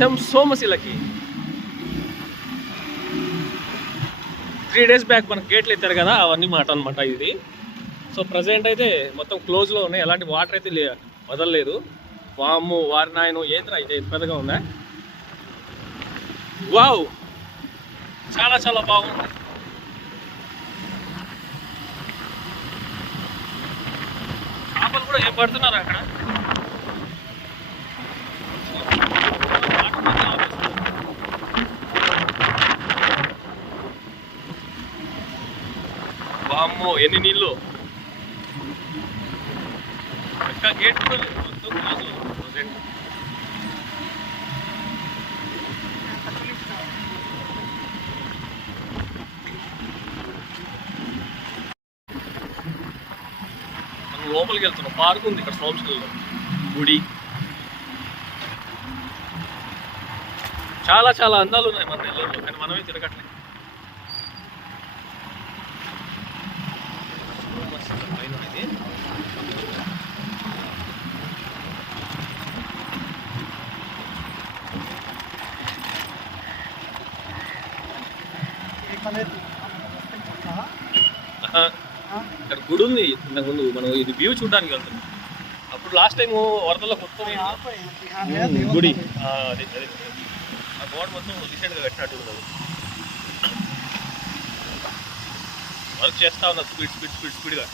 SM సోమశిలకి 3 days back మనకు గేట్లు ఎత్తారు కదా, అవన్నీ మాట అనమాట ఇది. సో ప్రజెంట్ అయితే మొత్తం క్లోజ్లో ఉన్నాయి, ఎలాంటి వాటర్ అయితే వదలలేదు. వాము వారి నాయను ఏంద్రా అయితే పెద్దగా ఉందా. వావ్, చాలా చాలా బాగుంది. చేపలు కూడా ఏం పడుతున్నారు అక్కడ. వామ్మో ఎన్ని నీళ్ళు. ఇంకా గేట్ కూడా మొత్తం క్లోజ్ ప్రజెంట్. మనం లోపలికి వెళ్తున్నాం. పార్క్ ఉంది ఇక్కడ సోమశిలలో, గుడి. చాలా చాలా అందాలు ఉన్నాయి మన నెల్లూరులో, కానీ మనమే తిరగట్లేదు. ఇక్కడ గుడి ఉంది ఇంతకు ముందు, మనం ఇది వ్యూ చూడడానికి వెళ్తున్నాం. అప్పుడు లాస్ట్ టైం వరదల్లో కొట్టుకొని గుడి, అదే అదే ఆ గోడ మొత్తం రీసెంట్గా కట్టినట్టు ఉన్నది. వర్క్ చేస్తా ఉన్నారు స్పీడ్గా.